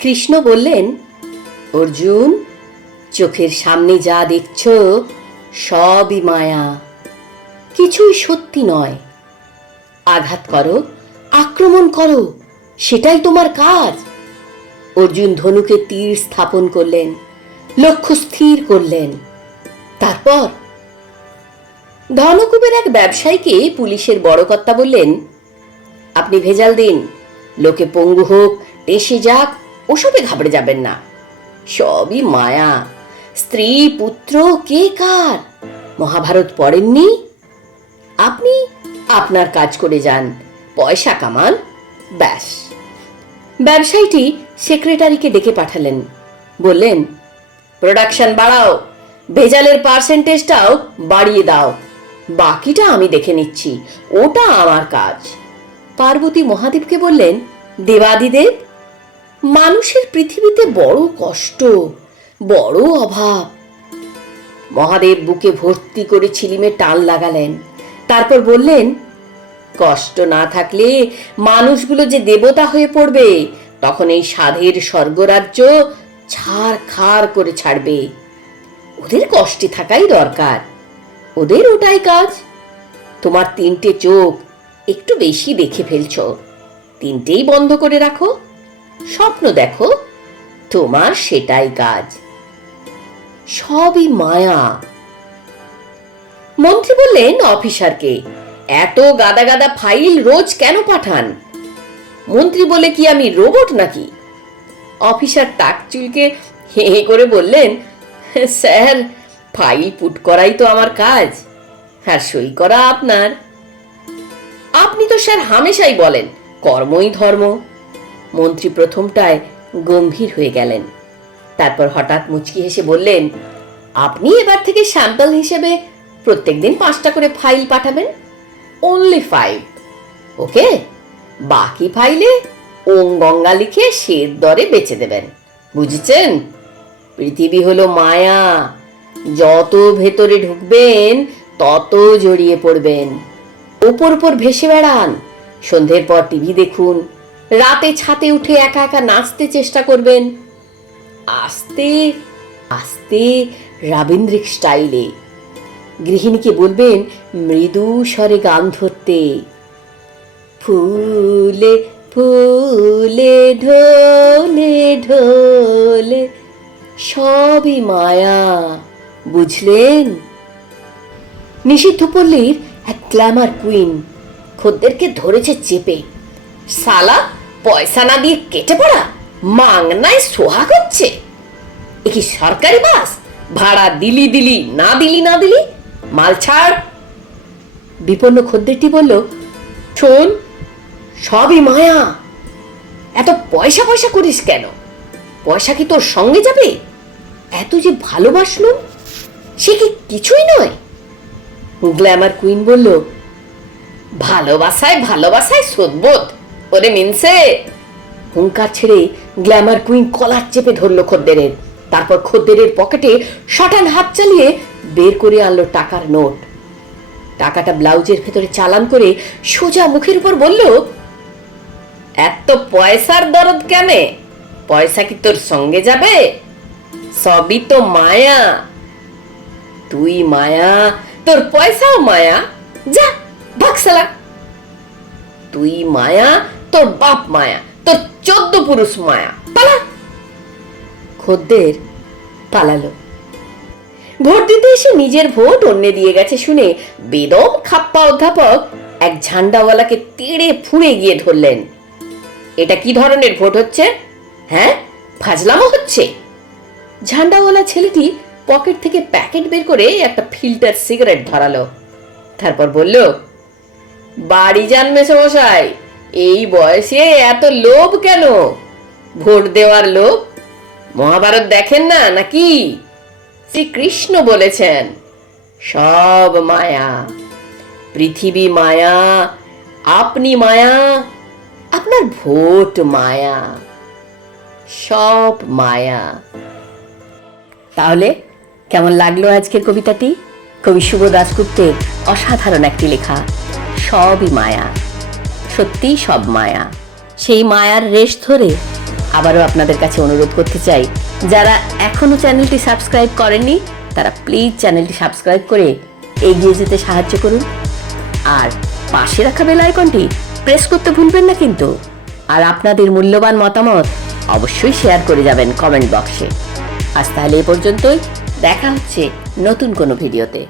কৃষ্ণ বললেন, অর্জুন, চোখের সামনে যা দেখছ সবই মায়া। কিছুই সত্যি নয়। আঘাত করো, আক্রমণ করো, সেটাই তোমার কাজ। অর্জুন ধনুকে তীর স্থাপন করলেন, লক্ষ্য স্থির করলেন। তারপর ধনকুবের এক ব্যবসায়ীকে পুলিশের বড় কর্তা বললেন, আপনি ভেজাল দিন, লোকে পঙ্গু হোক টেসে যাক ওসবে ঘাবড়ে যাবেন না। সবই মায়া। স্ত্রী, পুত্র, কে কার? মহাভারত পড়েননি? আপনি আপনার কাজ করে যান। পয়সা কামান। ব্যাস। ব্যবসায়ীটি সেক্রেটারিকে ডেকে পাঠালেন। বললেন, প্রোডাকশন বাড়াও। ভেজালের পার্সেন্টেজটাও বাড়িয়ে দাও। বাকিটা আমি দেখে নিচ্ছি। ওটা আমার কাজ। পার্বতী মহাদেবকে বললেন, দেবাদিদেব মানুষের পৃথিবীতে বড় কষ্ট, বড় অভাব। মহাদেব বুকে ভর্তি করে ছিলিমে টান লাগালেন। তারপর বললেন, কষ্ট না থাকলে মানুষগুলো যে দেবতা হয়ে পড়বে, তখন এই সাধের স্বর্গরাজ্য ছাড় খার করে ছাড়বে। ওদের কষ্টে থাকাই দরকার। ওদের ওটাই কাজ। তোমার তিনটে চোখ একটু বেশি দেখে ফেলছ। তিনটেই বন্ধ করে রাখো। স্বপ্ন দেখো, তোমার সেটাই কাজ। সবই মায়া। মন্ত্রী বললেন, অফিসারকে, এত গাদা গাদা ফাইল রোজ কেন পাঠান? মন্ত্রী বলে, কি আমি রোবট নাকি? অফিসার টাক চুলকে হে হে করে বললেন, স্যার, ফাইল পুট করাই তো আমার কাজ, আর সই করা আপনার। আপনি তো স্যার হামেশাই বলেন, কর্মই ধর্ম। মন্ত্রী প্রথমটায় গম্ভীর হয়ে গেলেন। তারপর হঠাৎ মুচকি হেসে বললেন, আপনি এবার থেকে স্যাম্পল হিসেবে প্রত্যেকদিন পাঁচটা করে ফাইল পাঠাবেন? Only five okay? বাকি ফাইলে ওং গঙ্গা লিখে শের দরে বেচে দেবেন। বুঝেছেন? পৃথিবী হলো মায়া। যত ভেতরে ঢুকবেন, তত জড়িয়ে পড়বেন। ওপর উপর ভেসে বেড়ান। সন্ধ্যের পর টিভি দেখুন রাতে ছাতে উঠে একা একা নাচতে চেষ্টা করবেন। আস্তে আস্তে, রাবীন্দ্রিক স্টাইলে। গৃহিণীকে বলবেন, মৃদু স্বরে গান ধরতে। ফুলে ফুলে, ঢোলে ঢোলে, সবই মায়া। বুঝলেন? নিষিদ্ধ পল্লীর এক গ্ল্যামার কুইন খদ্দেরকে ধরেছে চেপে। সালা পয়সা না দিয়ে কেটে পড়া মাংনায় সোহাগ হচ্ছে এ কি সরকারি বাস? ভাড়া দিলি দিলি, না দিলি না দিলি? মাল ছাড়। বিপন্ন খদ্দেরটি বলল, শোন, সবই মায়া। এত পয়সা পয়সা করিস কেন? পয়সা কি তোর সঙ্গে যাবে? এত যে ভালোবাসলুম, সে কি কিছুই নয়? গ্ল্যামার কুইন বলল, ভালোবাসায় ভালোবাসায় সদ্বোধ ওরে মিনসে হুঙ্কার ছেড়ে গ্ল্যামার কুইন কলার চেপে খদ্দেরের। তারপর খদ্দেরের পকেটে শটান হাত চালিয়ে বের করে আনলো টাকার নোট। টাকাটা ব্লাউজের ভেতরে চালান করে সোজা মুখের উপর বলল, এত পয়সার দরদ কেনে? পয়সা কি তোর সঙ্গে যাবে? সবই তো মায়া। তুই মায়া, তোর পয়সাও মায়া। যা ভাগসালা তুই মায়া তোর বাপ মায়া, তোর চোদ্দ পুরুষ মায়া। পালা। খদ্দের পালালো। ভোট দিতে এসে নিজের ভোট অন্যে দিয়ে গেছে শুনে বেদম খাপ্পা অধ্যাপক এক ঝান্ডাওয়ালাকে তেড়ে ফুঁড়ে গিয়ে ধরলেন। এটা কি ধরনের ভোট হচ্ছে? হ্যাঁ? ফাজলামো হচ্ছে? ঝান্ডাওয়ালা ছেলেটি পকেট থেকে প্যাকেট বের করে একটা ফিল্টার সিগারেট ধরালো। তারপর বলল, বাড়ি যান মেসমশাই এই বয়সে এত লোভ কেন? ভোট দেওয়ার লোভ? মহাভারত দেখেন না নাকি? শ্রীকৃষ্ণ বলেছেন, সব মায়া, পৃথিবী মায়া, আপনি মায়া, আপনার ভোট মায়া, সব মায়া। তাহলে কেমন লাগল আজকের কবিতাটি? কবি শুভ দাসগুপ্তের অসাধারণ একটি লেখা, সবই মায়া। সত্যিই সব মায়া। সেই মায়ার রেশ ধরে আবারও আপনাদের কাছে অনুরোধ করতে চাই, যারা এখনও চ্যানেলটি সাবস্ক্রাইব করেননি, তারা প্লিজ চ্যানেলটি সাবস্ক্রাইব করে এগিয়ে যেতে সাহায্য করুন। আর পাশে রাখা বেল আইকনটি প্রেস করতে ভুলবেন না কিন্তু। আর আপনাদের মূল্যবান মতামত অবশ্যই শেয়ার করে যাবেন কমেন্ট বক্সে। আজ তাহলে এ পর্যন্তই। দেখা হচ্ছে নতুন কোনো ভিডিওতে।